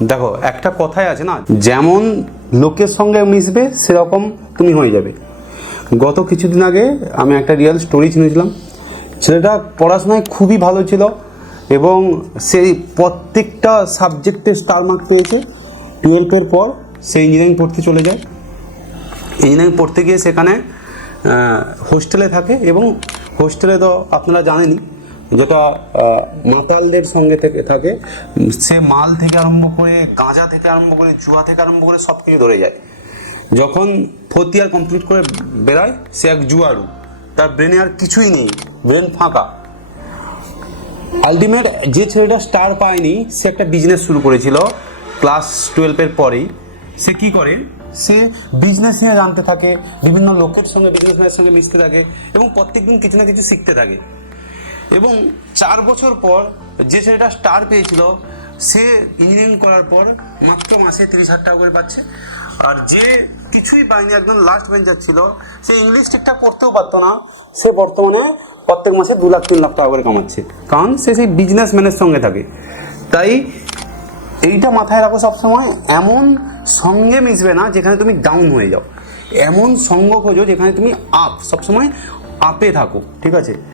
দেখো, একটা কথাই আছে না, যেমন লোকের সঙ্গে মিশবে সেরকম তুমি হয়ে যাবে। গত কিছুদিন আগে আমি একটা রিয়েল স্টোরি শুনেছিলাম। ছেলেটা পড়াশোনায় খুবই ভালো ছিল এবং সেই প্রত্যেকটা সাবজেক্টে স্টার মার্ক পেয়েছে। 12-এর পর সে ইঞ্জিনিয়ারিং পড়তে চলে যায়। ইঞ্জিনিয়ারিং পড়তে গিয়ে সেখানে হোস্টেলে থাকে এবং হোস্টেলে তো আপনারা জানেনই, যেটা মাতালদের সঙ্গে থেকে থাকে। সে মাল থেকে আরম্ভ করে, গাঁজা থেকে আরম্ভ করে, জুয়া থেকে আরম্ভ করে সব কিছু ধরে যায়। যখন 4th ইয়ার কমপ্লিট করে বেরায়, সে এক জুয়ারু, তার ব্রেনে আর কিছুই নেই, ব্রেন ফাঁকা। আলটিমেট যে ছেলেটা স্টার পায়নি, সে একটা বিজনেস শুরু করেছিল ক্লাস 12-এর পরেই। সে কি করে, সে বিজনেস নিয়ে জানতে থাকে, বিভিন্ন লোকের সঙ্গে, বিজনেসম্যানের সঙ্গে মিশতে থাকে এবং প্রত্যেকদিন কিছু না কিছু শিখতে থাকে। এবং 4 বছর পর যে ছেলেটা স্টার পেয়েছিল, সে ইঞ্জিনিয়ারিং করার পর মাত্র মাসে 30,000 টাকা করে পাচ্ছে। আর যে কিছুই পায়নি, একদম লাস্ট বেঞ্চার ছিল, সে ইংলিশ ঠিকঠাক পড়তেও পারতো না, সে বর্তমানে প্রত্যেক মাসে 2 লাখ 3 লাখ টাকা করে কামাচ্ছে, কারণ সে সেই বিজনেসম্যানের সঙ্গে থাকে। তাই এইটা মাথায় রাখো সবসময়, এমন সঙ্গে মিশবে না যেখানে তুমি ডাউন হয়ে যাও, এমন সঙ্গ খোঁজো যেখানে তুমি আপ, সবসময় আপে থাকো, ঠিক আছে?